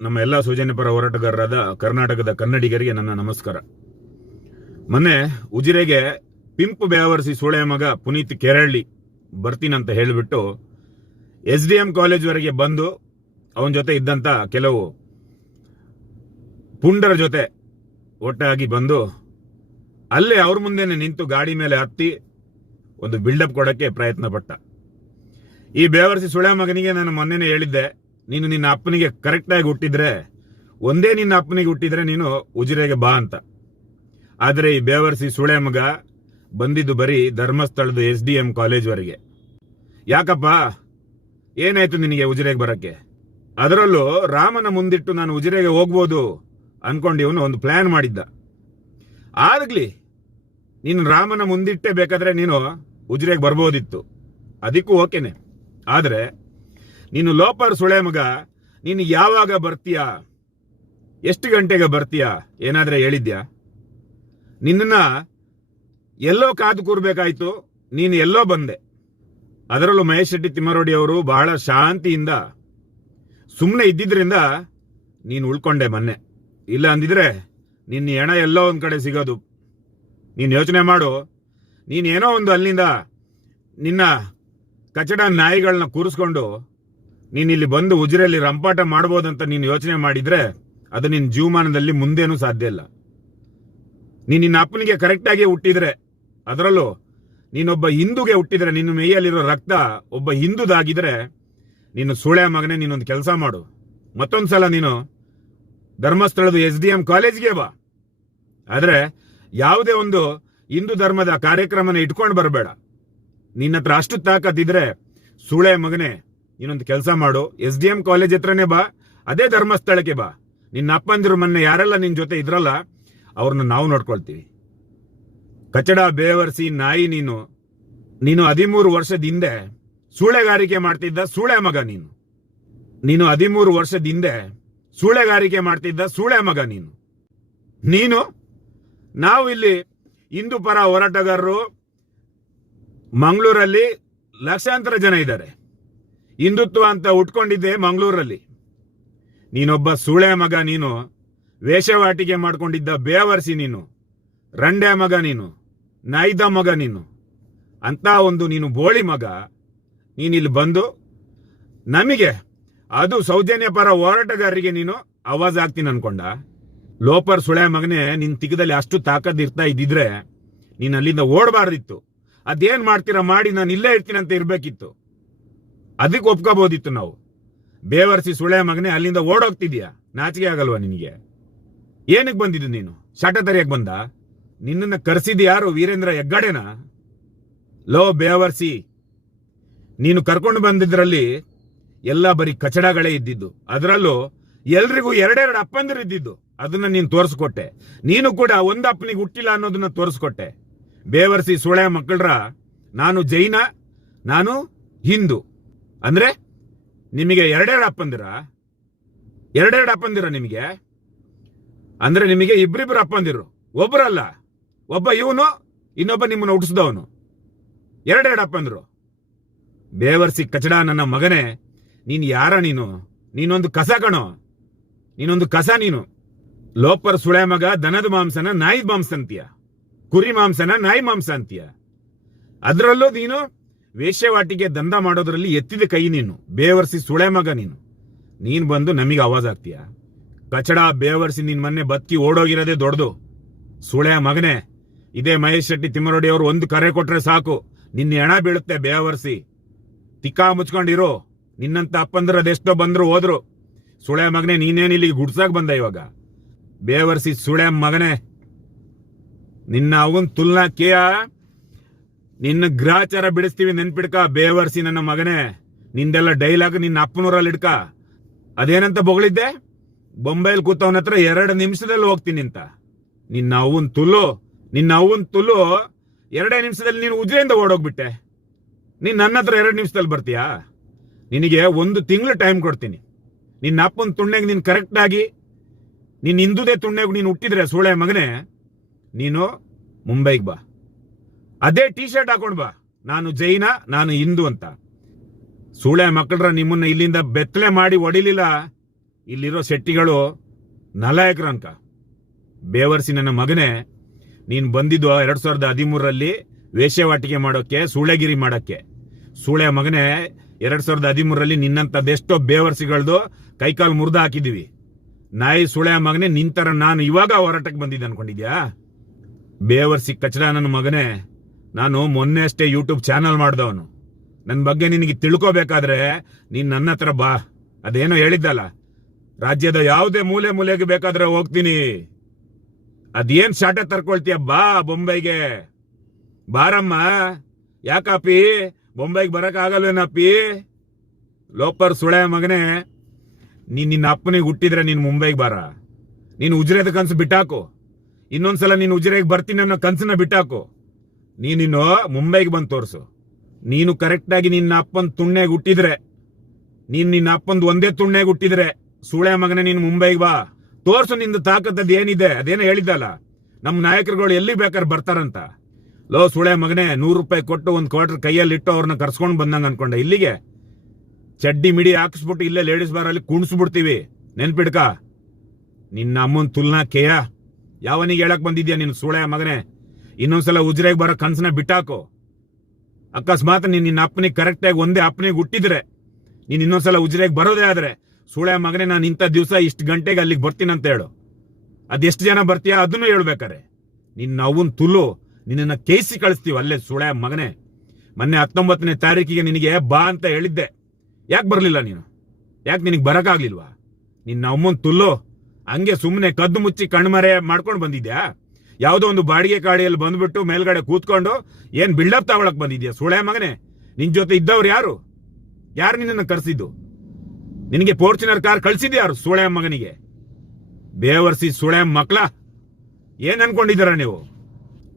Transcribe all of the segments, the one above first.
ನಮ್ಮ ಎಲ್ಲ ಸೌಜನ್ಯಪರ ಹೋರಾಟಗಾರರಾದ ಕರ್ನಾಟಕದ ಕನ್ನಡಿಗರಿಗೆ ನನ್ನ ನಮಸ್ಕಾರ. ಮೊನ್ನೆ ಉಜಿರೆಗೆ ಪಿಂಪ್ ಬೇವರ್ಸಿ ಸೂಳೆ ಮಗ ಪುನೀತ್ ಕೆರಳ್ಳಿ ಬರ್ತೀನಂತ ಹೇಳಿಬಿಟ್ಟು ಎಸ್ ಡಿ ಎಂ ಕಾಲೇಜ್ವರೆಗೆ ಬಂದು ಅವನ ಜೊತೆ ಇದ್ದಂತ ಕೆಲವು ಪುಂಡರ ಜೊತೆ ಒಟ್ಟಾಗಿ ಬಂದು ಅಲ್ಲೇ ಅವ್ರ ಮುಂದೆನೆ ನಿಂತು ಗಾಡಿ ಮೇಲೆ ಹತ್ತಿ ಒಂದು ಬಿಲ್ಡಪ್ ಕೊಡಕ್ಕೆ ಪ್ರಯತ್ನ ಪಟ್ಟ ಈ ಬೇವರ್ಸಿ ಸುಳೆ ಮಗನಿಗೆ ನಾನು ಮೊನ್ನೆನೇ ಹೇಳಿದ್ದೆ ನೀನು ನಿನ್ನ ಅಪ್ಪನಿಗೆ ಕರೆಕ್ಟಾಗಿ ಹುಟ್ಟಿದ್ರೆ, ಒಂದೇ ನಿನ್ನ ಅಪ್ಪನಿಗೆ ಹುಟ್ಟಿದ್ರೆ ನೀನು ಉಜಿರೆಗೆ ಬಾ ಅಂತ. ಆದರೆ ಈ ಬೇವರ್ಸಿ ಸುಳೆ ಮಗ ಬಂದಿದ್ದು ಬರೀ ಧರ್ಮಸ್ಥಳದ ಎಸ್ ಡಿ ಎಂ ಕಾಲೇಜ್ವರೆಗೆ ಯಾಕಪ್ಪ? ಏನಾಯ್ತು ನಿನಗೆ ಉಜಿರೆಗೆ ಬರಕ್ಕೆ? ಅದರಲ್ಲೂ ರಾಮನ ಮುಂದಿಟ್ಟು ನಾನು ಉಜಿರೆಗೆ ಹೋಗ್ಬೋದು ಅನ್ಕೊಂಡು ಇವನು ಒಂದು ಪ್ಲಾನ್ ಮಾಡಿದ್ದ. ಆಗ್ಲಿ, ನೀನು ರಾಮನ ಮುಂದಿಟ್ಟೇ ಬೇಕಾದ್ರೆ ನೀನು ಉಜಿರೆಗೆ ಬರ್ಬೋದಿತ್ತು. ಅದಕ್ಕೂ ಓಕೆನೆ. ಆದ್ರೆ ನೀನು ಲೋಪರ್ ಸುಳೆ ಮಗ, ನೀನು ಯಾವಾಗ ಬರ್ತೀಯ? ಎಷ್ಟು ಗಂಟೆಗೆ ಬರ್ತೀಯ? ಏನಾದ್ರೆ ಹೇಳಿದ್ಯಾ? ನಿನ್ನ ಎಲ್ಲೋ ಕಾದು ಕೂರ್ಬೇಕಾಯ್ತು, ನೀನು ಎಲ್ಲೋ ಬಂದೆ. ಅದರಲ್ಲೂ ಮಹೇಶ್ ಶೆಟ್ಟಿ ತಿಮ್ಮರೋಡಿ ಅವರು ಬಹಳ ಶಾಂತಿಯಿಂದ ಸುಮ್ಮನೆ ಇದ್ದಿದ್ರಿಂದ ನೀನು ಉಳ್ಕೊಂಡೆ ಮೊನ್ನೆ. ಇಲ್ಲ ಅಂದಿದ್ರೆ ನಿನ್ನ ಹೆಣ ಎಲ್ಲೋ ಒಂದ್ ಕಡೆ ಸಿಗೋದು. ನೀನು ಯೋಚನೆ ಮಾಡು ನೀನೇನೋ ಒಂದು ಅಲ್ಲಿಂದ ನಿನ್ನ ಕಚಡ ನಾಯಿಗಳನ್ನ ಕೂರಿಸ್ಕೊಂಡು ನೀನ್ ಇಲ್ಲಿ ಬಂದು ಉಜಿರೆಯಲ್ಲಿ ರಂಪಾಟ ಮಾಡ್ಬೋದಂತ ನೀನು ಯೋಚನೆ ಮಾಡಿದ್ರೆ ಅದು ನಿನ್ನ ಜೀವಮಾನದಲ್ಲಿ ಮುಂದೇನು ಸಾಧ್ಯ ಇಲ್ಲ. ನೀನ್ ನಿನ್ನ ಅಪ್ಪನಿಗೆ ಕರೆಕ್ಟಾಗಿ ಹುಟ್ಟಿದ್ರೆ, ಅದರಲ್ಲೂ ನೀನೊಬ್ಬ ಹಿಂದೂಗೆ ಹುಟ್ಟಿದ್ರೆ, ನಿನ್ನ ಮೈಯಲ್ಲಿರೋ ರಕ್ತ ಒಬ್ಬ ಹಿಂದುದಾಗಿದ್ರೆ, ನೀನು ಸುಳೆ ಮಗನೇ, ನೀನೊಂದು ಕೆಲಸ ಮಾಡು. ಮತ್ತೊಂದ್ಸಲ ನೀನು ಧರ್ಮಸ್ಥಳದ ಎಸ್ ಡಿ ಎಂ ಕಾಲೇಜ್ಗೆ ಬಾ. ಆದ್ರೆ ಯಾವುದೇ ಒಂದು ಹಿಂದೂ ಧರ್ಮದ ಕಾರ್ಯಕ್ರಮನ ಇಟ್ಕೊಂಡು ಬರಬೇಡ. ನಿನ್ನ ಹತ್ರ ಅಷ್ಟು ತಾಕತ್ತಿದ್ರೆ ಸುಳೆ ಮಗನೇ ನೀನೊಂದು ಕೆಲಸ ಮಾಡು. ಎಸ್ ಡಿ ಎಂ ಕಾಲೇಜ್ ಹತ್ರನೇ ಬಾ. ಅದೇ ಧರ್ಮಸ್ಥಳಕ್ಕೆ ಬಾ. ನಿನ್ನ ಅಪ್ಪಂದಿರು ಮೊನ್ನೆ ಯಾರೆಲ್ಲ ನಿನ್ ಜೊತೆ ಇದ್ರಲ್ಲ, ಅವ್ರನ್ನ ನಾವು ನೋಡ್ಕೊಳ್ತೀವಿ. ಕಚಡ, ಬೇವರ್ಸಿ, ನಾಯಿ ನೀನು. ನೀನು ಹದಿಮೂರು ವರ್ಷದ ಹಿಂದೆ ಸೂಳೆಗಾರಿಕೆ ಮಾಡ್ತಿದ್ದ ಸೂಳೆ ಮಗ ನೀನು. ನೀನು ಹದಿಮೂರು ವರ್ಷದ ಹಿಂದೆ ಸೂಳೆಗಾರಿಕೆ ಮಾಡ್ತಿದ್ದ ಸೂಳೆ ಮಗ ನೀನು. ನೀನು, ನಾವು ಇಲ್ಲಿ ಹಿಂದೂ ಪರ ಹೋರಾಟಗಾರರು, ಮಂಗಳೂರಲ್ಲಿ ಲಕ್ಷಾಂತರ ಜನ ಇದ್ದಾರೆ. ಹಿಂದುತ್ವ ಅಂತ ಉಟ್ಕೊಂಡಿದ್ದೆ ಮಂಗಳೂರಲ್ಲಿ. ನೀನೊಬ್ಬ ಸುಳೆ ಮಗ ನೀನು, ವೇಷವಾಟಿಕೆ ಮಾಡ್ಕೊಂಡಿದ್ದ ಬೇವರ್ಸಿ ನೀನು ರಂಡೆ ಮಗ ನೀನು ನಾಯ್ದ ಮಗ ನೀನು, ಅಂತ ಒಂದು ನೀನು ಬೋಳಿ ಮಗ, ನೀನಿಲ್ಲಿ ಬಂದು, ನಮಗೆ ಅದು ಸೌಜನ್ಯ ಪರ ಹೋರಾಟಗಾರರಿಗೆ ನೀನು ಆವಾಜ್ ಆಗ್ತೀನಿ ಅನ್ಕೊಂಡ. ಲೋಪರ್ ಸುಳೆ ಮಗನೇ ನಿನ್ನ ತಿಗದಲ್ಲಿ ಅಷ್ಟು ತಾಕದ್ ಇರ್ತಾ ಇದ್ದಿದ್ರೆ ನೀನು ಅಲ್ಲಿಂದ ಓಡಬಾರ್ದಿತ್ತು. ಅದೇನ್ ಮಾಡ್ತೀರಾ ಮಾಡಿ ನಾನು ಇಲ್ಲೇ ಇರ್ತೀನಿ ಅಂತ ಇರ್ಬೇಕಿತ್ತು. ಅದಕ್ಕೆ ಒಪ್ಕೋಬಹುದಿತ್ತು ನಾವು. ಬೇವರ್ಸಿ ಸುಳೆ ಮಗನೇ ಅಲ್ಲಿಂದ ಓಡೋಗ್ತಿದ್ಯಾ? ನಾಚಿಕೆ ಆಗಲ್ವಾ ನಿನಗೆ? ಏನಕ್ಕೆ ಬಂದಿದ್ದು ನೀನು? ಶಾಟ ತರಿಯಕ್ಕೆ ಬಂದ? ನಿನ್ನನ್ನು ಕರೆಸಿದ ಯಾರು? ವೀರೇಂದ್ರ ಹೆಗ್ಗಡೆನಾ? ಲೋ ಬೇವರ್ಸಿ, ನೀನು ಕರ್ಕೊಂಡು ಬಂದಿದ್ರಲ್ಲಿ ಎಲ್ಲ ಬರೀ ಕಚಡಗಳೇ ಇದ್ದಿದ್ದು. ಅದರಲ್ಲೂ ಎಲ್ರಿಗೂ ಎರಡೆರಡು ಅಪ್ಪಂದಿರು ಇದ್ದಿದ್ದು. ಅದನ್ನ ನೀನು ತೋರಿಸ್ಕೊಟ್ಟೆ. ನೀನು ಕೂಡ ಒಂದು ಅಪ್ಪನಿಗೆ ಹುಟ್ಟಿಲ್ಲ ಅನ್ನೋದನ್ನ ತೋರಿಸ್ಕೊಟ್ಟೆ. ಬೇವರ್ಸಿ ಸುಳೆ ಮಕ್ಕಳ್ರ, ನಾನು ಜೈನ, ನಾನು ಹಿಂದೂ. ಅಂದ್ರೆ ನಿಮಗೆ ಎರಡೆರಡು ಅಪ್ಪಂದಿರ ಎರಡೆರಡು ಅಪ್ಪಂದಿರ ನಿಮಗೆ? ಅಂದ್ರೆ ನಿಮಗೆ ಇಬ್ರಿಬ್ರು ಅಪ್ಪಂದಿರು ಒಬ್ಬರಲ್ಲ ಒಬ್ಬ ಇವನು, ಇನ್ನೊಬ್ಬ ನಿಮ್ಮನ್ನ ಹುಟ್ಟಿಸಿದವನು. ಎರಡೆರಡು ಅಪ್ಪಂದರು ಬೇವರ್ಸಿ ಕಚಡ ನನ್ನ ಮಗನೇ, ನೀನ್ ಯಾರ ನೀನು? ನೀನೊಂದು ಕಸ ಕಣೋ. ನೀನೊಂದು ಕಸ ನೀನು. ಲೋಪರ್ ಸುಳೆ ಮಗ ದನದ ಮಾಂಸನ ನಾಯಿ ಮಾಂಸ ಅಂತೀಯ. ಕುರಿ ಮಾಂಸನ ನಾಯಿ ಮಾಂಸ ಅಂತೀಯ. ಅದರಲ್ಲೂ ನೀನು ವೇಶ್ಯವಾಟಿಗೆ ದಂಧ ಮಾಡೋದ್ರಲ್ಲಿ ಎತ್ತಿದ ಕೈ ನೀನು, ಬೇವರ್ಸಿ ಸುಳೆ ಮಗ ನೀನು. ನೀನು ಬಂದು ನಮಗೆ ಆವಾಜ್ ಆಗ್ತೀಯ ಕಚಡ ಬೇವರ್ಸಿ ನಿನ್ ಮೊನ್ನೆ ಬತ್ತಿ ಓಡೋಗಿರೋದೇ ದೊಡ್ಡದು. ಸುಳೆ ಮಗನೇ, ಇದೇ ಮಹೇಶ್ ಶೆಟ್ಟಿ ತಿಮ್ಮರೋಡಿ ಅವರು ಒಂದು ಕರೆ ಕೊಟ್ರೆ ಸಾಕು. ನಿನ್ನ ಹೆಣ ಬೀಳುತ್ತೆ ಬೇವರ್ಸಿ. ತಿಕ್ಕಾ ಮುಚ್ಕೊಂಡಿರೋ, ನಿನ್ನಂತ ಅಪ್ಪಂದ್ರ ಅದೆಷ್ಟೋ ಬಂದ್ರು ಹೋದ್ರು. ಸುಳೆ ಮಗನೇ, ನೀನೇನು ಇಲ್ಲಿ ಗುಡ್ಸಾಕ್ ಬಂದ ಇವಾಗ? ಬೇವರ್ಸಿ ಸುಳೆ ಮಗನೇ, ನಿನ್ನ ಅವನ್ ತುಲ್ನಾ ಕೇಯ? ನಿನ್ನ ಗ್ರಾಚಾರ ಬಿಡಿಸ್ತೀವಿ ನೆನ್ಪಿಡ್ಕ, ಬೇವರ್ಸಿ ನನ್ನ ಮಗನೇ. ನಿಂದೆಲ್ಲ ಡೈಲಾಗ್ ನಿನ್ನ ಅಪ್ಪನೂರಲ್ಲಿ ಇಡ್ಕ. ಅದೇನಂತ ಬೊಗಳಿದ್ದೆ? ಬೊಂಬೈಲಿ ಕೂತವನ ಹತ್ರ ಎರಡು ನಿಮಿಷದಲ್ಲಿ ಹೋಗ್ತೀನಿ ಅಂತ. ನಿನ್ನ ಅವನ್ ತುಲು, ನಿನ್ನ ಅವನ್ ತುಲು, ಎರಡೇ ನಿಮಿಷದಲ್ಲಿ ನೀನು ಉಜ್ರೆಯಿಂದ ಓಡೋಗ್ಬಿಟ್ಟೆ. ನೀನು ನನ್ನ ಹತ್ರ ಎರಡು ನಿಮಿಷದಲ್ಲಿ ಬರ್ತೀಯಾ? ನಿನಗೆ ಒಂದು ತಿಂಗಳು ಟೈಮ್ ಕೊಡ್ತೀನಿ. ನಿನ್ನ ಅಪ್ಪನ ತುಣ್ಣೆಗೆ ನೀನು ಕರೆಕ್ಟ್ ಆಗಿ, ನೀನ್ ಹಿಂದುದೇ ತುಣ್ಣೆಗೆ ನೀನು ಹುಟ್ಟಿದ್ರೆ ಸೂಳೆ ಮಗನೇ, ನೀನು ಮುಂಬೈಗೆ ಬಾ. ಅದೇ ಟಿ ಶರ್ಟ್ ಹಾಕೊಂಡ್ ಬಾ. ನಾನು ಜೈನ, ನಾನು ಹಿಂದೂ ಅಂತ. ಸೂಳೆ ಮಕ್ಕಳ್ರ ನಿಮ್ಮನ್ನ ಇಲ್ಲಿಂದ ಬೆತ್ತಲೆ ಮಾಡಿ ಹೊಡಿಲಿಲ್ಲ. ಇಲ್ಲಿರೋ ಶೆಟ್ಟಿಗಳು ನಲಾಯಕರು ಅನ್ಕ ಬೇವರ್ಸಿ ನನ್ನ ಮಗನೇ, ನೀನು ಬಂದಿದ್ದು ಎರಡು ಸಾವಿರದ ಹದಿಮೂರರಲ್ಲಿ ವೇಷವಾಟಿಕೆ ಮಾಡೋಕ್ಕೆ ಸೂಳೆಗಿರಿ ಮಾಡೋಕ್ಕೆ. ಸೂಳೆ ಮಗನೇ, ಎರಡು ಸಾವಿರದ ಹದಿಮೂರರಲ್ಲಿ ನಿನ್ನಂಥದ್ದೆಷ್ಟೋ ಬೇವರ್ಸಿಗಳದು ಕೈಕಾಲು ಮುರಿದು ಹಾಕಿದ್ದೀವಿ. ನಾಯಿ ಸುಳೆ ಮಗನೇ, ನಿಂತರ ನಾನು ಇವಾಗ ಹೋರಾಟಕ್ಕೆ ಬಂದಿದ್ದೆ ಅನ್ಕೊಂಡಿದ್ಯಾ? ಬೇವರ್ಸಿ ಕಚಡ ನನ್ನ ಮಗನೇ ನಾನು ಮೊನ್ನೆ ಅಷ್ಟೇ ಯೂಟ್ಯೂಬ್ ಚಾನಲ್ ಮಾಡಿದವನು. ನನ್ನ ಬಗ್ಗೆ ನಿನಗೆ ತಿಳ್ಕೋಬೇಕಾದ್ರೆ ನೀನ್ ನನ್ನ ಹತ್ರ ಬಾ. ಅದೇನೋ ಹೇಳಿದ್ದಲ್ಲ. ರಾಜ್ಯದ ಯಾವುದೇ ಮೂಲೆ ಮೂಲೆಗೆ ಬೇಕಾದ್ರೆ ಹೋಗ್ತೀನಿ. ಅದೇನ್ ಶಾಟ ತರ್ಕೊಳ್ತೀಯ ಬಾ ಬೊಂಬೈಗೆ. ಬಾರಮ್ಮ. ಯಾಕಪ್ಪಿ? ಬೊಂಬೈಗೆ ಬರಕ್ ಆಗಲ್ವೇನಪ್ಪಿ? ಲೋಪರ್ ಸುಳೆ ಮಗನೇ, ನೀನ್ ನಿನ್ನ ಅಪ್ಪನಿಗೆ ಹುಟ್ಟಿದ್ರೆ ನೀನು ಮುಂಬೈಗೆ ಬಾರ. ನೀನು ಉಜ್ರೆದ ಕನ್ಸು ಬಿಟ್ಟಾಕು. ಇನ್ನೊಂದ್ಸಲ ನೀನು ಉಜಿರೆಗೆ ಬರ್ತೀನಿ ಅನ್ನೋ ಕನಸನ್ನ ಬಿಟ್ಟಾಕು. ನೀನಿನ್ನು ಮುಂಬೈಗೆ ಬಂದು ತೋರಿಸು. ನೀನು ಕರೆಕ್ಟಾಗಿ ನಿನ್ನ ಅಪ್ಪನ ತುಣ್ಣೆಗೆ ಹುಟ್ಟಿದ್ರೆ, ನೀನು ನಿನ್ನ ಅಪ್ಪಂದು ಒಂದೇ ತುಣ್ಣೆಗೆ ಹುಟ್ಟಿದ್ರೆ ಸೂಳೆ ಮಗನೇ, ನೀನು ಮುಂಬೈಗೆ ಬಾ. ತೋರ್ಸು ನಿಂದು ತಾಕತ್ತದ್ದು ಏನಿದೆ, ಅದೇನೋ ಹೇಳಿದ್ದಲ್ಲ. ನಮ್ಮ ನಾಯಕರುಗಳು ಎಲ್ಲಿ ಬೇಕಾದ್ರೆ ಬರ್ತಾರಂತ. ಲೋ ಸುಳೆ ಮಗನೇ, ನೂರು ರೂಪಾಯಿ ಕೊಟ್ಟು ಒಂದು ಕ್ವಾರ್ಟರ್ ಕೈಯಲ್ಲಿ ಇಟ್ಟು ಅವ್ರನ್ನ ಕರ್ಸ್ಕೊಂಡು ಬಂದಂಗ ಅನ್ಕೊಂಡೆ. ಇಲ್ಲಿಗೆ ಚಡ್ಡಿ ಮಿಡಿ ಹಾಕಿಸ್ಬಿಟ್ಟು ಇಲ್ಲೇ ಲೇಡೀಸ್ ಬಾರಲ್ಲಿ ಕುಣಿಸ್ಬಿಡ್ತೀವಿ. ನೆನ್ಪಿಡ್ಕ. ನಿನ್ನ ಅಮ್ಮನ ತುಲ್ನಾ ಕೇಯ. ಯಾವನಿಗೆ ಹೇಳಕ್ ಬಂದಿದ್ಯಾ ನಿನ್ನ ಸುಳೆ ಮಗನೇ? ಇನ್ನೊಂದ್ಸಲ ಉಜ್ರೆಗೆ ಬರೋ ಕನ್ಸನ್ನ ಬಿಟ್ಟಾಕು. ಅಕಸ್ಮಾತ್ ನೀನ್ ನಿನ್ನ ಅಪ್ಪನಿಗೆ ಕರೆಕ್ಟಾಗಿ ಒಂದೇ ಅಪ್ಪನಿಗೆ ಹುಟ್ಟಿದ್ರೆ, ನೀನು ಇನ್ನೊಂದ್ಸಲ ಉಜ್ರೆಗೆ ಬರೋದೇ ಆದ್ರೆ, ಸುಳೆ ಮಗನೇ ನಾನು ಇಂಥ ದಿವಸ ಇಷ್ಟು ಗಂಟೆಗೆ ಅಲ್ಲಿಗೆ ಬರ್ತೀನಿ ಅಂತ ಹೇಳು. ಅದೆಷ್ಟು ಜನ ಬರ್ತೀಯ ಅದನ್ನು ಹೇಳ್ಬೇಕಾರೆ ನಿನ್ನ ಅವನ್ ತುಲು, ನಿನ್ನನ್ನು ಕೇಸಿ ಕಳಿಸ್ತೀವಿ ಅಲ್ಲೇ ಸುಳೆ ಮಗನೇ. ಮೊನ್ನೆ ಹತ್ತೊಂಬತ್ತನೇ ತಾರೀಕಿಗೆ ನಿನಗೆ ಬಾ ಅಂತ ಹೇಳಿದ್ದೆ. ಯಾಕೆ ಬರಲಿಲ್ಲ ನೀನು? ಯಾಕೆ ನಿನಗೆ ಬರೋಕ್ಕಾಗ್ಲಿಲ್ವಾ ನಿನ್ನ ಅಮ್ಮನ್ ತುಲ್ಲು ಹಂಗೆ ಸುಮ್ಮನೆ ಕದ್ದು ಮುಚ್ಚಿ ಕಣ್ಮರೆ ಮಾಡ್ಕೊಂಡು ಬಂದಿದ್ಯಾ? ಯಾವುದೋ ಒಂದು ಬಾಡಿಗೆ ಕಾಡಿಯಲ್ಲಿ ಬಂದ್ಬಿಟ್ಟು ಮೇಲ್ಗಡೆ ಕೂತ್ಕೊಂಡು, ಏನ್ ಬಿಲ್ಡಪ್ ತಗೊಳಕ್ ಬಂದಿದ್ಯಾ? ಸುಳೆ ಮಗನೇ, ನಿನ್ ಜೊತೆ ಇದ್ದವ್ರು ಯಾರು? ಯಾರು ನಿನ್ನನ್ನು ಕರೆಸಿದ್ದು? ನಿನಗೆ ಫೋರ್ಚುನರ್ ಕಾರ್ ಕಳ್ಸಿದ್ಯಾರು ಯಾರು ಸುಳೆ ಮಗನಿಗೆ? ಬೇವರ್ಸಿ ಸುಳೆ ಮಕ್ಳ. ಏನ್ ಅನ್ಕೊಂಡಿದ್ದೀರ ನೀವು?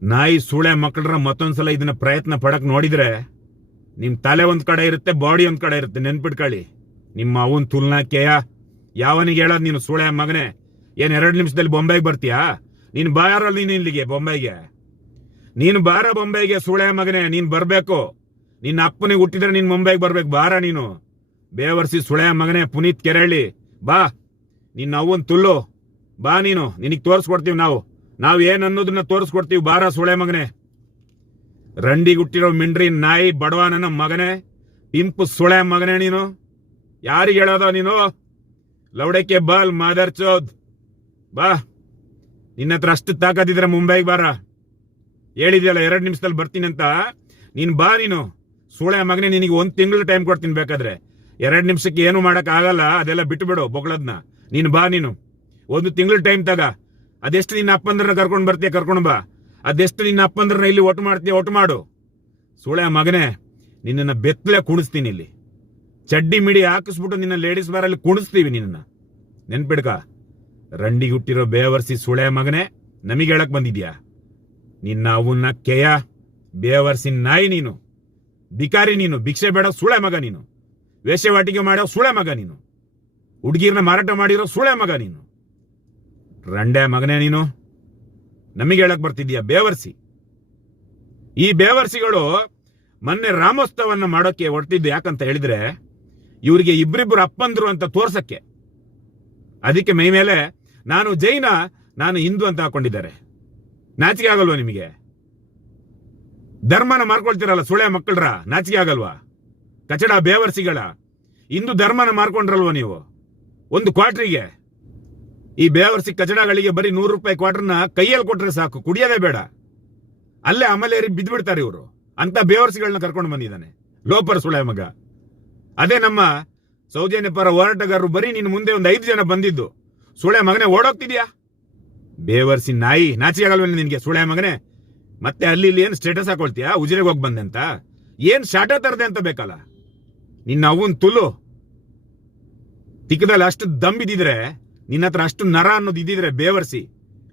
ನಾಯಿ ಸುಳೆ ಮಕ್ಕಳರ ಮತ್ತೊಂದ್ಸಲ ಇದನ್ನ ಪ್ರಯತ್ನ ಪಡಕ್ ನೋಡಿದ್ರೆ, ನಿಮ್ ತಲೆ ಒಂದ್ ಕಡೆ ಇರುತ್ತೆ ಬಾಡಿ ಒಂದ್ ಕಡೆ ಇರುತ್ತೆ. ನೆನ್ಪಿಟ್ಕೊಳ್ಳಿ. ನಿಮ್ಮ ಅವನ್ ತುಲ್ನಾಕೆಯ ಯಾವನಿಗೆ ಹೇಳೋದು ನೀನು ಸುಳೆ ಮಗನೇ? ಏನ್ ಎರಡು ನಿಮಿಷದಲ್ಲಿ ಬೊಂಬೆಗೆ ಬರ್ತೀಯಾ? ನೀನ್ ಬಾರಲ್ಲ ನೀನು ಇಲ್ಲಿಗೆ, ಬೊಂಬೈಗೆ. ನೀನು ಬಾರ ಬೊಂಬೈಗೆ ಸುಳೆ ಮಗನೇ, ನೀನು ಬರಬೇಕು. ನಿನ್ನ ಅಪ್ಪನಿಗೆ ಹುಟ್ಟಿದ್ರೆ ನೀನು ಮುಂಬೈಗೆ ಬರ್ಬೇಕು, ಬಾರ ನೀನು. ಬೇವರ್ಸಿ ಸುಳೆ ಮಗನೇ, ಪುನೀತ್ ಕೆರಳಿ ಬಾ. ನಿನ್ನ ಅವನ್ ತುಲ್ಲು, ಬಾ ನೀನು. ನಿನಗೆ ತೋರಿಸ್ಕೊಡ್ತೀವಿ ನಾವು. ನಾವು ಏನ್ ಅನ್ನೋದನ್ನ ತೋರಿಸ್ಕೊಡ್ತೀವಿ, ಬಾರ ಸುಳೆ ಮಗನೇ. ರಂಡಿ ಹುಟ್ಟಿರೋ ಮಿಂಡ್ರಿ ನಾಯಿ ಬಡವ ನನ್ನ ಮಗನೇ, ಪಿಂಪು ಸುಳೆ ಮಗನೇ ನೀನು. ಯಾರಿಗೆ ಹೇಳೋದ ನೀನು? ಲೌಡಕ್ಕೆ ಬಾಲ್, ಮಾದರ್ ಚೋದ್. ಬಾ. ನಿನ್ನ ಹತ್ರ ಅಷ್ಟು ತಾಕತ್ತಿದ್ರೆ ಮುಂಬೈಗೆ ಬಾರ. ಹೇಳಿದ್ಯಲ್ಲ, ಎರಡು ನಿಮಿಷದಲ್ಲಿ ಬರ್ತೀನಿ ಅಂತ. ನೀನು ಬಾ ನೀನು. ಸುಳೆ ಮಗನೇ, ನಿನಗೆ ಒಂದು ತಿಂಗಳು ಟೈಮ್ ಕೊಡ್ತೀನಿ ಬೇಕಾದ್ರೆ. ಎರಡು ನಿಮಿಷಕ್ಕೆ ಏನು ಮಾಡೋಕ್ಕಾಗಲ್ಲ ಅದೆಲ್ಲ ಬಿಟ್ಟುಬಿಡು ಬೊಗಳದ್ನ. ನೀನು ಬಾ ನೀನು. ಒಂದು ತಿಂಗಳು ಟೈಮ್ ತಗ. ಅದೆಷ್ಟು ನಿನ್ನ ಅಪ್ಪಂದ್ರನ್ನ ಕರ್ಕೊಂಡು ಬರ್ತೀಯ ಕರ್ಕೊಂಡು ಬಾ. ಅದೆಷ್ಟು ನಿನ್ನ ಅಪ್ಪಂದ್ರನ್ನ ಇಲ್ಲಿ ಒಟ್ಟು ಮಾಡ್ತೀಯ ಒಟ್ಟು ಮಾಡು. ಸೂಳೆ ಮಗನೇ, ನಿನ್ನನ್ನು ಬೆತ್ತಲೆ ಕುಣಿಸ್ತೀನಿ ಇಲ್ಲಿ. ಚಡ್ಡಿ ಮಿಡಿ ಹಾಕಿಸ್ಬಿಟ್ಟು ನಿನ್ನ ಲೇಡೀಸ್ ಬಾರಲ್ಲಿ ಕುಣಿಸ್ತೀವಿ ನಿನ್ನನ್ನು. ನೆನ್ಪಿಡ್ಕ. ರಂಡಿ ಹುಟ್ಟಿರೋ ಬೇವರ್ಸಿ ಸುಳೆ ಮಗನೇ, ನಮಗೆ ಹೇಳಕ್ ಬಂದಿದ್ಯಾ? ನಿನ್ನ ಅವನ್ನ ಕೆಯ ಬೇವರ್ಸಿ ನಾಯಿ ನೀನು. ಬಿಕಾರಿ ನೀನು, ಭಿಕ್ಷೆ ಬೇಡ ಸುಳೆ ಮಗ ನೀನು. ವೇಷವಾಟಿಕೆ ಮಾಡೋ ಸುಳೆ ಮಗ ನೀನು. ಹುಡುಗಿರ್ನ ಮಾರಾಟ ಮಾಡಿರೋ ಸುಳೆ ಮಗ ನೀನು. ರಂಡೆ ಮಗನೇ ನೀನು. ನಮಗೆ ಹೇಳಕ್ ಬರ್ತಿದ್ಯಾ ಬೇವರ್ಸಿ? ಈ ಬೇವರ್ಸಿಗಳು ಮೊನ್ನೆ ರಾಮೋತ್ಸವವನ್ನು ಮಾಡೋಕೆ ಹೊರಟಿದ್ದು ಯಾಕಂತ ಹೇಳಿದ್ರೆ, ಇವರಿಗೆ ಇಬ್ಬರಿಬ್ಬರು ಅಪ್ಪಂದ್ರು ಅಂತ ತೋರ್ಸಕ್ಕೆ. ಅದಕ್ಕೆ ಮೈ ಮೇಲೆ ನಾನು ಜೈನ, ನಾನು ಹಿಂದೂ ಅಂತ ಹಾಕೊಂಡಿದ್ದಾರೆ. ನಾಚಿಕೆ ಆಗಲ್ವಾ ನಿಮಗೆ? ಧರ್ಮನ ಮಾರ್ಕೊಳ್ತೀರಲ್ಲ ಸುಳೆ ಮಕ್ಕಳ್ರ, ನಾಚಿಕೆ ಆಗಲ್ವಾ? ಕಚಡ ಬೇವರ್ಸಿಗಳ, ಹಿಂದೂ ಧರ್ಮನ ಮಾರ್ಕೊಂಡ್ರಲ್ವ ನೀವು? ಒಂದು ಕ್ವಾರ್ಟ್ರಿಗೆ ಈ ಬೇವರ್ಸಿ ಕಚಡಗಳಿಗೆ ಬರೀ ನೂರು ರೂಪಾಯಿ ಕ್ವಾರ್ಟರ್ನ ಕೈಯಲ್ಲಿ ಕೊಟ್ರೆ ಸಾಕು, ಕುಡಿಯೋದೇ ಬೇಡ. ಅಲ್ಲೇ ಅಮಲೇರಿ ಬಿದ್ಬಿಡ್ತಾರೆ ಇವರು. ಅಂತ ಬೇವರ್ಸಿಗಳನ್ನ ಕರ್ಕೊಂಡು ಬಂದಿದ್ದಾನೆ. ಲೋಪರ್ ಸುಳೆ ಮಗ. ಅದೇ ನಮ್ಮ ಸೌಜನ್ಯ ಪರ ಹೋರಾಟಗಾರರು ಬರೀ ನಿನ್ನ ಮುಂದೆ ಒಂದು ಐದು ಜನ ಬಂದಿದ್ದು. ಸುಳೆ ಮಗನೇ ಓಡೋಗ್ತಿದ್ಯಾ? ಬೇವರ್ಸಿ ನಾಯಿ ನಾಚಿ ಆಗಲ್ವೇನೆ ನಿನ್ಗೆ ಸುಳೆ ಮಗನೇ? ಮತ್ತೆ ಅಲ್ಲಿ ಇಲ್ಲಿ ಏನು ಸ್ಟೇಟಸ್ ಹಾಕೊಳ್ತೀಯಾ? ಉಜಿರೆಗೆ ಹೋಗಿ ಬಂದೆ ಅಂತ? ಏನು ಶಾಟ ತರದೆ ಅಂತ ಬೇಕಲ್ಲ? ನಿನ್ನ ಅವನ್ ತುಲು. ತಿಕ್ಕದಲ್ಲಿ ಅಷ್ಟು ದಮ್ ಬಿದ್ದಿದ್ರೆ ನಿನ್ನ ಹತ್ರ ಅಷ್ಟು ನರ ಅನ್ನೋದು ಇದ್ದಿದ್ರೆ ಬೇವರ್ಸಿ,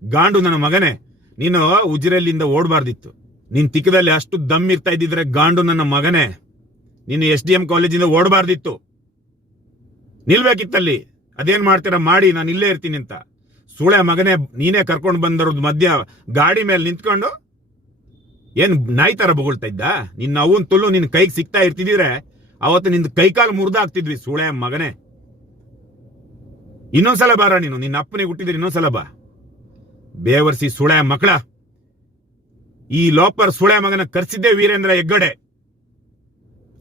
ಗಾಂಡು ನನ್ನ ಮಗನೇ, ನೀನು ಉಜಿರೆಲ್ಲಿಂದ ಓಡಬಾರ್ದಿತ್ತು. ನಿನ್ ತಿಕ್ಕದಲ್ಲಿ ಅಷ್ಟು ದಮ್ ಇರ್ತಾ ಇದ್ದಿದ್ರೆ ಗಾಂಡು ನನ್ನ ಮಗನೇ ನೀನು ಎಸ್ ಡಿ ಎಂ ಕಾಲೇಜಿಂದ ಓಡಬಾರ್ದಿತ್ತು. ನಿಲ್ಬೇಕಿತ್ತಲ್ಲಿ. ಅದೇನ್ ಮಾಡ್ತೀರಾ? ಮಾಡಿ, ನಾನು ಇಲ್ಲೇ ಇರ್ತೀನಿ ಅಂತ. ಸುಳೆ ಮಗನೇ, ನೀನೇ ಕರ್ಕೊಂಡು ಬಂದರದ ಮಧ್ಯ ಗಾಡಿ ಮೇಲೆ ನಿಂತ್ಕೊಂಡು ಏನ್ ನಾಯಿ ತರ ಬೊಗಳ್ತಾ ಇದ್ದ? ನಿನ್ನ ಅವನ್ ತುಲ್ಲು ನಿನ್ ಕೈಗೆ ಸಿಗ್ತಾ ಇರ್ತಿದ್ರೆ ಅವತ್ತು ನಿನ್ ಕೈಕಾಲು ಮುರಿದಾಗ್ತಿದ್ವಿ ಸುಳೆ ಮಗನೇ. ಇನ್ನೊಂದ್ಸಲ ಬಾರ ನೀನು, ನಿನ್ನ ಅಪ್ಪನಿಗೆ ಹುಟ್ಟಿದ್ರೆ ಇನ್ನೊಂದ್ಸಲ ಬಾ. ಬೇವರ್ಸಿ ಸುಳೆ ಮಕ್ಕಳ. ಈ ಲೋಪರ್ ಸುಳೆ ಮಗನ ಕರ್ಸಿದ್ದೆ ವೀರೇಂದ್ರ ಹೆಗ್ಗಡೆ.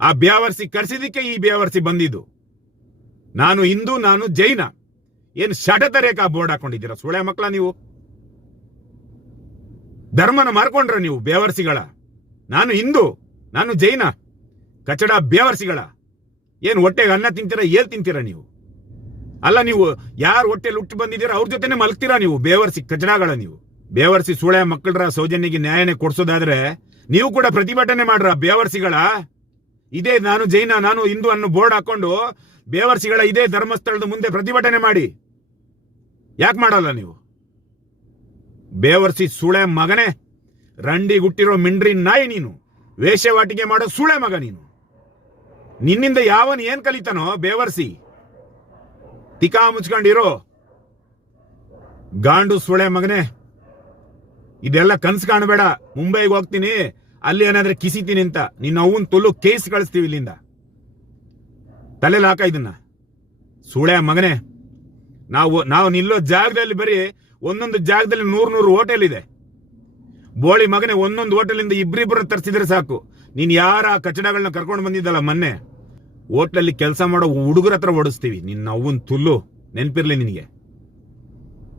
ಆ ಬೇವರ್ಸಿ ಕರ್ಸಿದಕ್ಕೆ ಈ ಬೇವರ್ಸಿ ಬಂದಿದ್ದು. ನಾನು ಹಿಂದೂ, ನಾನು ಜೈನ. ಏನು ರೇಖಾ ಬೋರ್ಡ್ ಹಾಕೊಂಡಿದ್ದೀರಾ? ಸುಳೆ ಮಕ್ಕಳ ನೀವು? ಧರ್ಮನ ಮಾರ್ಕೊಂಡ್ರ ನೀವು ಬೇವರ್ಸಿಗಳ. ನಾನು ಹಿಂದೂ, ನಾನು ಜೈನ. ಕಚಡ ಬೇವರ್ಸಿಗಳ. ಏನ್ ಹೊಟ್ಟೆಗೆ ಅನ್ನ ತಿಂತೀರಾ, ಏಲ್ ತಿಂತೀರಾ ನೀವು? ಅಲ್ಲ ನೀವು ಯಾರು ಹೊಟ್ಟೆಲಿ ಲುಟ್ಟು ಬಂದಿದ್ದೀರಾ, ಅವ್ರ ಜೊತೆನೆ ಮಲಗ್ತೀರಾ ನೀವು, ಬೇವರ್ಸಿ ಕಚಡಗಳ ನೀವು? ಬೇವರ್ಸಿ ಸುಳೆ ಮಕ್ಕಳರ ಸೌಜನ್ಯಗೆ ನ್ಯಾಯನೇ ಕೊಡ್ಸೋದಾದ್ರೆ, ನೀವು ಕೂಡ ಪ್ರತಿಭಟನೆ ಮಾಡ್ರ, ಬೇವರ್ಸಿಗಳ. ಇದೇ ನಾನು ಜೈನ, ನಾನು ಹಿಂದೂ ಅನ್ನೋ ಬೋರ್ಡ್ ಹಾಕೊಂಡು ಬೇವರ್ಸಿಗಳ ಇದೇ ಧರ್ಮಸ್ಥಳದ ಮುಂದೆ ಪ್ರತಿಭಟನೆ ಮಾಡಿ. ಯಾಕೆ ಮಾಡಲ್ಲ ನೀವು? ಬೇವರ್ಸಿ ಸುಳೆ ಮಗನೇ ರಂಡಿ ಗುಟ್ಟಿರೋ ಮಿಂಡ್ರಿ ನಾಯಿ ನೀನು ವೇಷವಾಟಿಕೆ ಮಾಡೋ ಸುಳೆ ಮಗ ನೀನು. ನಿನ್ನಿಂದ ಯಾವನ್ ಏನ್ ಕಲಿತಾನೋ ಬೇವರ್ಸಿ? ತಿಕಾ ಮುಚ್ಕೊಂಡಿರೋ ಗಾಂಡು ಸುಳೆ ಮಗನೇ, ಇದೆಲ್ಲ ಕನ್ಸು ಕಾಣಬೇಡ, ಮುಂಬೈಗೆ ಹೋಗ್ತೀನಿ ಅಲ್ಲಿ ಏನಾದ್ರೆ ಕಿಸಿತೀನಿ ಅಂತ ನಿನ್ನ ಅವನ್ ತುಲ್ಲು ಕೇಸ್ ಕಳಿಸ್ತೀವಿ ಇಲ್ಲಿಂದ. ತಲೆಲಿ ಹಾಕ ಇದನ್ನ. ಸುಳೆ ಮಗನೇ, ನಾವು ನಾವು ನಿಲ್ಲೋ ಜಾಗದಲ್ಲಿ ಬರೀ ಒಂದೊಂದು ಜಾಗದಲ್ಲಿ ನೂರು ನೂರು ಹೋಟೆಲ್ ಇದೆ ಬೋಳಿ ಮಗನೇ, ಒಂದೊಂದು ಹೋಟೆಲಿಂದ ಇಬ್ಬರಿಬ್ಬರು ತರಿಸಿದ್ರೆ ಸಾಕು. ನೀನ್ ಯಾರ ಆ ಕಚಡಗಳನ್ನ ಕರ್ಕೊಂಡು ಬಂದಿದ್ದಲ್ಲ ಮೊನ್ನೆ? ಹೋಟ್ಲಲ್ಲಿ ಕೆಲಸ ಮಾಡೋ ಹುಡುಗರ ಹತ್ರ ಓಡಿಸ್ತೀವಿ. ನಿನ್ನ ಅವನ್ ತುಲ್ಲು ನೆನ್ಪಿರ್ಲಿ ನಿನಗೆ.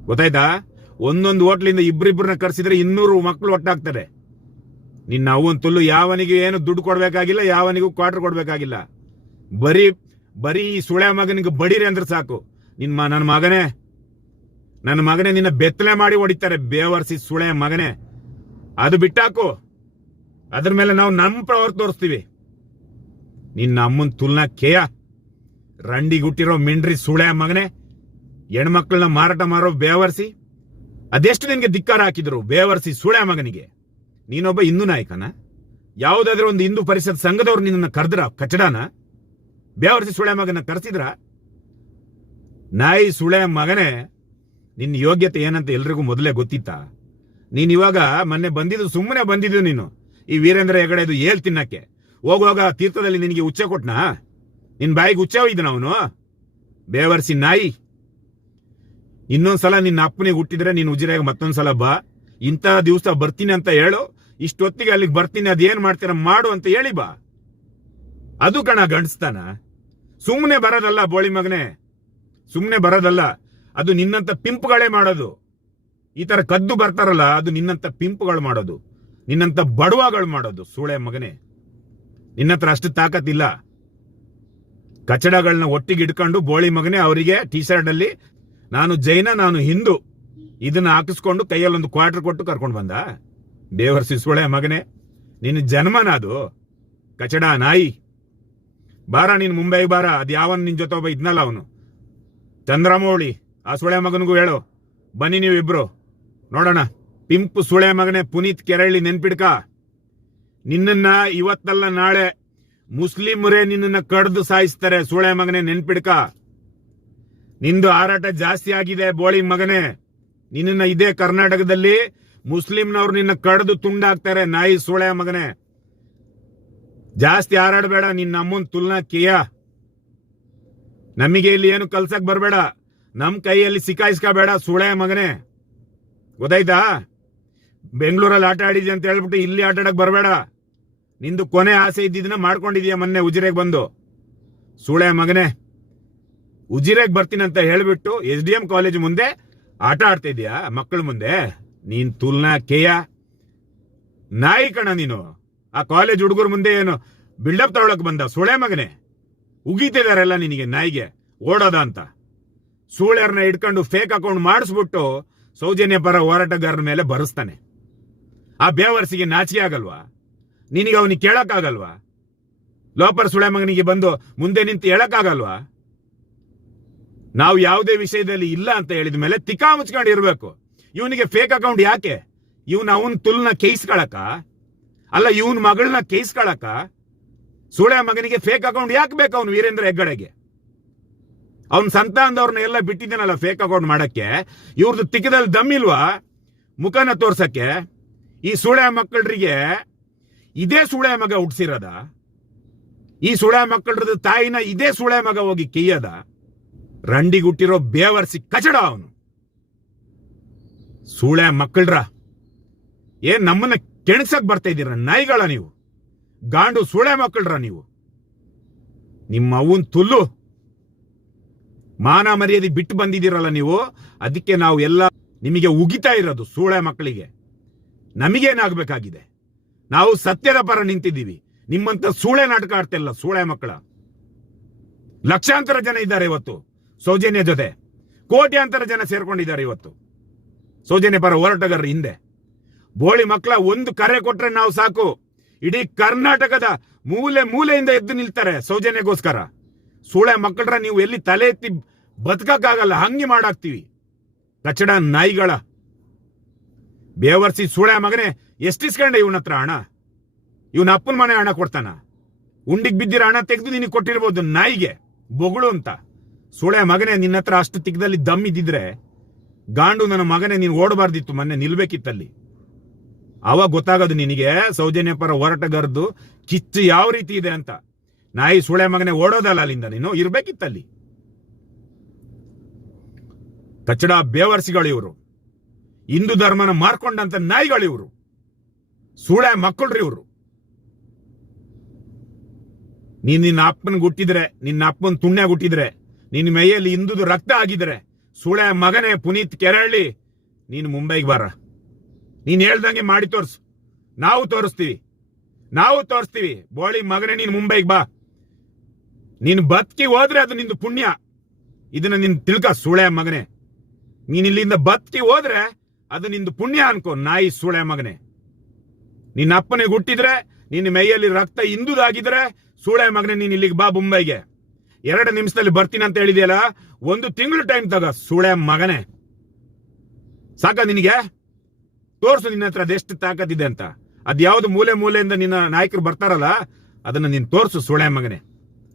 ಗೊತ್ತಾಯ್ತಾ? ಒಂದೊಂದು ಹೋಟ್ಲಿಂದ ಇಬ್ಬರಿಬ್ಬರನ್ನ ಕರ್ಸಿದ್ರೆ ಇನ್ನೂರು ಮಕ್ಕಳು ಒಟ್ಟಾಗ್ತಾರೆ. ನಿನ್ನ ಅವ್ವನ ತುಲ್ಲು ಯಾವನಿಗೆ ಏನು ದುಡ್ಡು ಕೊಡ್ಬೇಕಾಗಿಲ್ಲ, ಯಾವನಿಗೂ ಕ್ವಾರ್ಟರ್ ಕೊಡ್ಬೇಕಾಗಿಲ್ಲ. ಬರೀ ಬರೀ ಈ ಸುಳೆ ಮಗನಿಗೆ ಬಡೀರಿ ಅಂದ್ರೆ ಸಾಕು. ನಿನ್ನ ನನ್ನ ಮಗನೇ ನನ್ನ ಮಗನೇ ನಿನ್ನ ಬೆತ್ತಲೆ ಮಾಡಿ ಹೊಡಿತಾರೆ ಬೇವರ್ಸಿ ಸುಳೆ ಮಗನೇ. ಅದು ಬಿಟ್ಟಾಕು. ಅದ್ರ ಮೇಲೆ ನಾವು ನಮ್ಮ ಪ್ರವರ್ ತೋರಿಸ್ತೀವಿ. ನಿನ್ನ ಅಮ್ಮನ ತುಲ್ನ ಕೇಯ. ರಂಡಿ ಗುಟ್ಟಿರೋ ಮಿಂಡ್ರಿ ಸುಳೆ ಮಗನೇ, ಹೆಣ್ಮಕ್ಳನ್ನ ಮಾರಾಟ ಮಾರೋ ಬೇವರ್ಸಿ, ಅದೆಷ್ಟು ನಿನಗೆ ಧಿಕ್ಕಾರ ಹಾಕಿದ್ರು ಬೇವರ್ಸಿ ಸುಳೆ ಮಗನಿಗೆ? ನೀನೊಬ್ಬ ಹಿಂದೂ ನಾಯಕನ? ಯಾವುದಾದ್ರೂ ಒಂದು ಹಿಂದೂ ಪರಿಷತ್ ಸಂಘದವ್ರು ನಿನ್ನನ್ನು ಕರೆದ್ರ? ಕಚಡನ? ಬೇವರ್ಸಿ ಸುಳೆ ಮಗನ ಕರೆಸಿದ್ರ? ನಾಯಿ ಸುಳೆ ಮಗನೇ, ನಿನ್ನ ಯೋಗ್ಯತೆ ಏನಂತ ಎಲ್ರಿಗೂ ಮೊದಲೇ ಗೊತ್ತಿತ್ತ? ನೀನ್ ಇವಾಗ ಮೊನ್ನೆ ಬಂದಿದ್ದು ಸುಮ್ಮನೆ ಬಂದಿದ್ದು ನೀನು. ಈ ವೀರೇಂದ್ರ ಹೆಗಡೆದು ಏಲ್ ತಿನ್ನಕ್ಕೆ. ಹೋಗುವಾಗ ತೀರ್ಥದಲ್ಲಿ ನಿನಗೆ ಉಚ್ಚ ಕೊಟ್ನಾ? ನಿನ್ ಬಾಯಿಗೆ ಉಚ್ಚ ಒಯ್ದನ ಅವನು? ಬೇವರ್ಸಿ ನಾಯಿ. ಇನ್ನೊಂದ್ಸಲ ನಿನ್ನ ಅಪ್ಪನಿಗೆ ಹುಟ್ಟಿದ್ರೆ ನೀನು ಉಜಿರಾಗ ಮತ್ತೊಂದ್ಸಲ ಬಾ. ಇಂಥ ದಿವಸ ಬರ್ತೀನಿ ಅಂತ ಹೇಳು. ಇಷ್ಟೊತ್ತಿಗೆ ಅಲ್ಲಿಗೆ ಬರ್ತೀನಿ, ಅದೇನ್ ಮಾಡ್ತೀರ, ಮಾಡು ಅಂತ ಹೇಳಿ ಬಾ. ಅದು ಕಣ ಗಂಡಸ್ತಾನ. ಸುಮ್ಮನೆ ಬರೋದಲ್ಲ ಬೋಳಿ ಮಗನೇ. ಸುಮ್ಮನೆ ಬರೋದಲ್ಲ. ಅದು ನಿನ್ನಂತ ಪಿಂಪ್ಗಳೇ ಮಾಡೋದು. ಈ ತರ ಕದ್ದು ಬರ್ತಾರಲ್ಲ, ಅದು ನಿನ್ನಂತ ಪಿಂಪ್ಗಳು ಮಾಡೋದು. ನಿನ್ನಂತ ಬಡವಗಳು ಮಾಡೋದು, ಸೂಳೆ ಮಗನೇ. ನಿನ್ನತ್ರ ಅಷ್ಟು ತಾಕತ್ತಿಲ್ಲ. ಕಚಡಗಳನ್ನ ಒಟ್ಟಿಗೆ ಇಟ್ಕೊಂಡು ಬೋಳಿ ಮಗನೇ ಅವರಿಗೆ ಟಿ ಶರ್ಟ್ ಅಲ್ಲಿ ನಾನು ಜೈನ, ನಾನು ಹಿಂದೂ. ಇದನ್ನ ಹಾಕಿಸ್ಕೊಂಡು ಕೈಯಲ್ಲಿ ಒಂದು ಕ್ವಾರ್ಟರ್ ಕೊಟ್ಟು ಕರ್ಕೊಂಡು ಬಂದ. ದೇವರ್ಸಿ ಸುಳೆ ಮಗನೇ, ನಿನ್ನ ಜನ್ಮನ ಅದು ಕಚಡ ನಾಯಿ. ಬಾರ ನೀನು ಮುಂಬೈಗೆ ಬಾರ, ಅದು ಯಾವನ್ ನಿನ್ ಜೊತೆ ಒಬ್ಬ ಇದ್ನಲ್ಲ ಅವನು. ಚಂದ್ರಮೌಳಿ, ಆ ಸುಳೆ ಮಗನಿಗೂ ಹೇಳು. ಬನ್ನಿ ನೀವಿಬ್ರು. ನೋಡೋಣ. ಪಿಂಪು ಸುಳೆ ಮಗನೇ ಪುನೀತ್ ಕೆರಳಿ ನೆನ್ಪಿಡ್ಕ. ನಿನ್ನನ್ನ ಇವತ್ತಲ್ಲ ನಾಳೆ ಮುಸ್ಲಿಮರೇ ನಿನ್ನನ್ನು ಕಡ್ದು ಸಾಯಿಸ್ತಾರೆ ಸುಳೆ ಮಗನೇ ನೆನ್ಪಿಡ್ಕ. ನಿಂದು ಹಾರಾಟ ಜಾಸ್ತಿ ಆಗಿದೆ ಬೋಳಿ ಮಗನೇ. ನಿನ್ನನ್ನು ಇದೇ ಕರ್ನಾಟಕದಲ್ಲಿ ಮುಸ್ಲಿಂನವ್ರು ನಿನ್ನ ಕಡ್ದು ತುಂಡಾಕ್ತಾರೆ. ನಾಯಿ ಸುಳೆ ಮಗನೇ. ಜಾಸ್ತಿ ಹಾರಾಡಬೇಡ, ನಿನ್ನ ಅಮ್ಮನ ತುಲ್ನಾ ಕಿಯ. ನಮಗೆ ಇಲ್ಲಿ ಏನು ಕಲ್ಸಕ್ ಬರಬೇಡ. ನಮ್ಮ ಕೈಯಲ್ಲಿ ಸಿಕ್ಕಾಯಿಸ್ಕೋಬೇಡ ಸುಳೆ ಮಗನೇ. ಗೊತ್ತಾಯ್ತಾ? ಬೆಂಗಳೂರಲ್ಲಿ ಆಟ ಆಡಿದ್ಯ ಅಂತ ಹೇಳ್ಬಿಟ್ಟು ಇಲ್ಲಿ ಆಟ ಆಡಕ್ ಬರಬೇಡ. ನಿಂದು ಕೊನೆ ಆಸೆ ಇದ್ದಿದ್ದನ್ನ ಮಾಡ್ಕೊಂಡಿದ್ಯಾ ಮೊನ್ನೆ ಉಜಿರೆಗೆ ಬಂದು. ಸುಳೆ ಮಗನೇ. ಉಜಿರೆಗೆ ಬರ್ತೀನಂತ ಹೇಳ್ಬಿಟ್ಟು ಎಸ್ ಡಿ ಎಂ ಕಾಲೇಜ್ ಮುಂದೆ ಆಟ ಆಡ್ತಾ ಮಕ್ಕಳ ಮುಂದೆ? ನೀನ್ ತುಲ್ನಾ ಕೇಯ? ನಾಯಿ ಕಣ ನೀನು. ಆ ಕಾಲೇಜ್ ಹುಡುಗರ ಮುಂದೆ ಏನು ಬಿಲ್ಡಪ್ ತಗೊಳಕ್ ಬಂದ? ಸುಳೆ ಮಗನೆ. ಉಗೀತಿದಾರೆಲ್ಲ ನಿನಗೆ ನಾಯಿಗೆ. ಓಡೋದ ಅಂತ. ಸೂಳ್ಯರ್ನ ಇಟ್ಕೊಂಡು ಫೇಕ್ ಅಕೌಂಟ್ ಮಾಡಿಸ್ಬಿಟ್ಟು ಸೌಜನ್ಯ ಪರ ಹೋರಾಟಗಾರನ ಮೇಲೆ ಬರೆಸ್ತಾನೆ. ಆ ಬೇವರ್ಸಿಗೆ ನಾಚಿಕೆ ಆಗಲ್ವಾ? ನಿನಗೆ ಅವನಿಗೆ ಕೇಳಕ್ಕಾಗಲ್ವಾ ಲೋಪರ್ ಸುಳೆ ಮಗನಿಗೆ ಬಂದು ಮುಂದೆ ನಿಂತು ಹೇಳಕ್ಕಾಗಲ್ವಾ ನಾವು ಯಾವುದೇ ವಿಷಯದಲ್ಲಿ ಇಲ್ಲ ಅಂತ ಹೇಳಿದ ಮೇಲೆ ತಿಕ್ಕಾ ಮುಚ್ಕೊಂಡು ಇರ್ಬೇಕು ಇವನಿಗೆ ಫೇಕ್ ಅಕೌಂಟ್ ಯಾಕೆ? ಇವನ್ ಅವನ್ ತುಲ್ನ ಕೇಯಿಸ್ಕೊಳಕ ಅಲ್ಲ, ಇವನ್ ಮಗಳನ್ನ ಕೇಯಿಸ್ಕೊಳಕ ಸುಳೆ ಮಗನಿಗೆ ಫೇಕ್ ಅಕೌಂಟ್ ಯಾಕೆ ಬೇಕು ಅವನು ವೀರೇಂದ್ರ ಹೆಗ್ಗಡೆಗೆ? ಅವನ್ ಸಂತಾನದವ್ರನ್ನ ಎಲ್ಲ ಬಿಟ್ಟಿದ್ದಾನಲ್ಲ ಫೇಕ್ ಅಕೌಂಟ್ ಮಾಡಕ್ಕೆ? ಇವ್ರದ್ದು ತಿಕ್ಕದಲ್ಲಿ ದಮ್ಮಿಲ್ವಾ ಮುಖನ ತೋರ್ಸಕ್ಕೆ? ಈ ಸುಳೆ ಮಕ್ಕಳರಿಗೆ ಇದೇ ಸುಳೆ ಮಗ ಹುಟ್ಟಿಸಿರೋದ ಈ ಸುಳೆ ಮಕ್ಕಳದ ತಾಯಿನ ಇದೇ ಸುಳೆ ಮಗ ಹೋಗಿ ಕೆಯ್ಯದ? ರಂಡಿಗುಟ್ಟಿರೋ ಬೇವರ್ಸಿ ಕಚಡ ಅವನು. ಸೂಳೆ ಮಕ್ಕಳ್ರ, ಏನ್ ನಮ್ಮನ್ನ ಕೆಣಸಕ್ ಬರ್ತಾ ಇದ್ದೀರ ನಾಯಿಗಳ ನೀವು? ಗಾಂಡು ಸೂಳೆ ಮಕ್ಕಳ್ರ ನೀವು? ನಿಮ್ಮ ಅವನ್ ತುಲ್ಲು, ಮಾನ ಮರ್ಯಾದೆ ಬಿಟ್ಟು ಬಂದಿದ್ದೀರಲ್ಲ ನೀವು? ಅದಕ್ಕೆ ನಾವು ಎಲ್ಲ ನಿಮಗೆ ಉಗಿತಾ ಇರೋದು ಸೂಳೆ ಮಕ್ಕಳಿಗೆ. ನಮಗೇನಾಗಬೇಕಾಗಿದೆ? ನಾವು ಸತ್ಯದ ಪರ ನಿಂತಿದ್ದೀವಿ. ನಿಮ್ಮಂತ ಸೂಳೆ ನಾಟಕ ಆಡ್ತಿಲ್ಲ ಸೂಳೆ ಮಕ್ಕಳ. ಲಕ್ಷಾಂತರ ಜನ ಇದ್ದಾರೆ ಇವತ್ತು ಸೌಜನ್ಯ ಜೊತೆ. ಕೋಟ್ಯಾಂತರ ಜನ ಸೇರ್ಕೊಂಡಿದ್ದಾರೆ ಇವತ್ತು. ಸೌಜನ್ಯ ಪರ ಹೋರಾಟಗಾರರ ಹಿಂದೆ. ಬೋಳಿ ಮಕ್ಕಳ ಒಂದು ಕರೆ ಕೊಟ್ರೆ ನಾವು ಸಾಕು. ಇಡೀ ಕರ್ನಾಟಕದ ಮೂಲೆ ಮೂಲೆಯಿಂದ ಎದ್ದು ನಿಲ್ತಾರೆ ಸೌಜನ್ಯಗೋಸ್ಕರ ಸೂಳೆ ಮಕ್ಕಳ ನೀವು ಎಲ್ಲಿ ತಲೆ ಎತ್ತಿ ಬದುಕಕ್ಕಾಗಲ್ಲ, ಹಂಗೆ ಮಾಡಾಕ್ತಿವಿ. ಕಚಡ ನಾಯಿಗಳ. ಬೇವರ್ಸಿ ಸೂಳೆ ಮಗನೇ ಎಷ್ಟಿಸ್ಕೊಂಡೆ ಇವನ ಹತ್ರ ಹಣ? ಇವನ ಅಪ್ಪನ ಮನೆ ಹಣ ಕೊಡ್ತಾನ? ಉಂಡಿಗೆ ಬಿದ್ದಿರೋ ಹಣ ತೆಗೆದು ನಿನಗೆ ಕೊಟ್ಟಿರ್ಬೋದು ನಾಯಿಗೆ. ಬೊಗಳು ಅಂತ. ಸೂಳೆ ಮಗನೇ ನಿನ್ನ ಹತ್ರ ಅಷ್ಟು ತಿಕ್ಕದಲ್ಲಿ ದಮ್ ಇದ್ದಿದ್ರೆ ಗಾಂಡು ನನ್ನ ಮಗನೇ, ನೀನು ಓಡಬಾರ್ದಿತ್ತು ಮೊನ್ನೆ, ನಿಲ್ಬೇಕಿತ್ತಲ್ಲಿ. ಅವಾಗ ಗೊತ್ತಾಗೋದು ನಿನಗೆ, ಸೌಜನ್ಯ ಪರ ಹೋರಾಟಗಾರದ್ದು ಕಿಚ್ಚು ಯಾವ ರೀತಿ ಇದೆ ಅಂತ. ನಾಯಿ ಸೂಳೆ ಮಗನೇ ಓಡೋದಲ್ಲ ಅಲ್ಲಿಂದ, ನೀನು ಇರ್ಬೇಕಿತ್ತಲ್ಲಿ. ಕಚ್ಚಡ ಬೇವರ್ಸಿಗಳು ಇವರು. ಹಿಂದೂ ಧರ್ಮನ ಮಾರ್ಕೊಂಡಂತ ನಾಯಿಗಳು ಇವರು. ಸೂಳೆ ಮಕ್ಕಳ್ರಿ ಇವರು. ನೀನ್ ನಿನ್ನ ಅಪ್ಪನ ಗುಟ್ಟಿದ್ರೆ ನಿನ್ನ ಅಪ್ಪನ ತುಣ್ಯ ಹುಟ್ಟಿದ್ರೆ, ನಿನ್ನ ಮೈಯಲ್ಲಿ ಹಿಂದೂದು ರಕ್ತ ಆಗಿದ್ರೆ ಸೂಳೆ ಮಗನೇ ಪುನೀತ್ ಕೆರಳ್ಳಿ, ನೀನು ಮುಂಬೈಗೆ ಬಾರ. ನೀನು ಹೇಳ್ದಂಗೆ ಮಾಡಿ ತೋರಿಸು. ನಾವು ತೋರಿಸ್ತೀವಿ. ನಾವು ತೋರಿಸ್ತೀವಿ. ಬೋಳಿ ಮಗನೇ, ನೀನು ಮುಂಬೈಗೆ ಬಾ. ನೀನು ಬದುಕಿ ಹೋದ್ರೆ ಅದು ನಿಂದು ಪುಣ್ಯ. ಇದನ್ನ ನಿನ್ ತಿಳ್ಕ, ಸುಳೆ ಮಗನೇ. ನೀನ್ ಇಲ್ಲಿಂದ ಬದುಕಿ ಹೋದ್ರೆ ಅದು ನಿಂದು ಪುಣ್ಯ ಅನ್ಕೋ, ನಾಯಿ ಸುಳೆ ಮಗನೇ. ನಿನ್ನ ಅಪ್ಪನಿಗೆ ಹುಟ್ಟಿದ್ರೆ, ನಿನ್ನ ಮೈಯಲ್ಲಿ ರಕ್ತ ಇಂದುದಾಗಿದ್ರೆ ಸೂಳೆ ಮಗನೇ, ನೀನು ಇಲ್ಲಿಗೆ ಬಾ ಮುಂಬೈಗೆ. ಎರಡು ನಿಮಿಷದಲ್ಲಿ ಬರ್ತೀನಿ ಅಂತ ಹೇಳಿದೆಯಲ್ಲ, ಒಂದು ತಿಂಗಳು ಟೈಮ್ ತಗ, ಸುಳೆ ಮಗನೇ. ಸಾಕ ನಿನಗೆ? ತೋರ್ಸು ನಿನ್ನ ಹತ್ರ ಅದೆಷ್ಟು ತಾಕತ್ತಿದೆ ಅಂತ. ಅದ್ಯಾವ್ದು ಮೂಲೆ ಮೂಲೆಯಿಂದ ನಿನ್ನ ನಾಯಕರು ಬರ್ತಾರಲ್ಲ, ಅದನ್ನ ನೀನು ತೋರ್ಸು ಸುಳೆ ಮಗನೇ.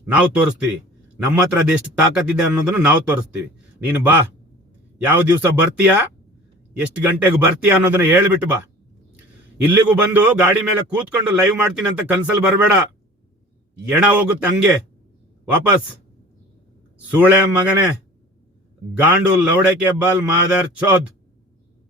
ನಾವು ತೋರಿಸ್ತೀವಿ. ನಮ್ಮ ಹತ್ರ ಅದೆಷ್ಟು ತಾಕತ್ತಿದೆ ಅನ್ನೋದನ್ನ ನಾವು ತೋರಿಸ್ತೀವಿ. ನೀನು ಬಾ. ಯಾವ ದಿವಸ ಬರ್ತೀಯಾ? ಎಷ್ಟು ಗಂಟೆಗೆ ಬರ್ತೀಯ ಅನ್ನೋದನ್ನ ಹೇಳ್ಬಿಟ್ಟು ಬಾ. ಇಲ್ಲಿಗೂ ಬಂದು ಗಾಡಿ ಮೇಲೆ ಕೂತ್ಕೊಂಡು ಲೈವ್ ಮಾಡ್ತೀನಿ ಅಂತ ಕನ್ಸಲ್ ಬರಬೇಡ. ಎಣ ಹೋಗುತ್ತೆ ಹಂಗೆ. ವಾಪಸ್. ಸೂಳೆ ಮಗನೇ ಗಾಂಡು ಲೌಡೆಕೆ ಬಲ್ ಮಾದರ್ ಚೋದ್.